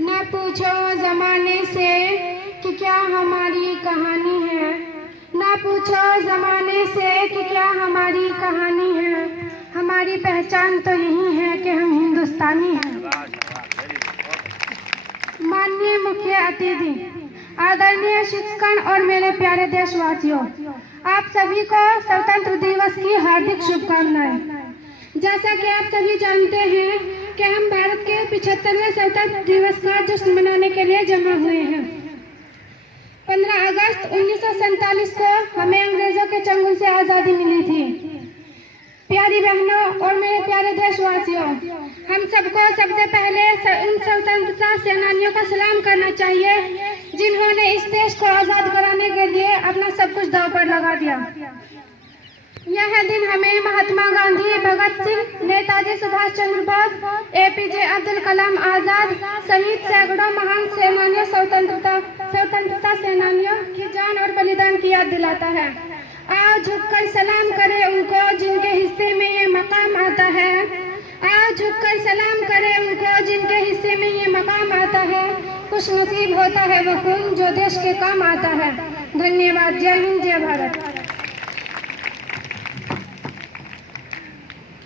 न पूछो जमाने से कि क्या हमारी कहानी है, न पूछो जमाने से कि क्या हमारी कहानी है। हमारी पहचान तो यही है कि हम हिंदुस्तानी हैं। माननीय मुख्य अतिथि, आदरणीय शिक्षकगण और मेरे प्यारे देशवासियों, आप सभी को स्वतंत्र दिवस की हार्दिक शुभकामनाएं। जैसा कि आप सभी जानते हैं कि हम भारत के 75वें स्वतंत्रता दिवस का जश्न मनाने के लिए जमा हुए हैं। 15 अगस्त 1947 को हमें अंग्रेजों के चंगुल से आज़ादी मिली थी। प्यारी बहनों और मेरे प्यारे देशवासियों, हम सबको सबसे पहले उन स्वतंत्रता सेनानियों का सलाम करना चाहिए जिन्होंने इस देश को आज़ाद कराने के लिए अपना सब कुछ दांव पर लगा दिया। यह दिन हमें महात्मा गांधी, भगत सिंह, नेताजी सुभाष चंद्र बोस, APJ अब्दुल कलाम आजाद सहित सैकड़ों महान सेनानियों स्वतंत्रता सेनानियों की जान और बलिदान की याद दिलाता है। आओ झुककर सलाम करें उनको जिनके हिस्से में ये मकाम आता है। आओ झुककर सलाम करें उनको जिनके हिस्से में ये मकाम आता है। खुश नसीब होता है वो खून जो देश के काम आता है। धन्यवाद। जय हिंद, जय भारत।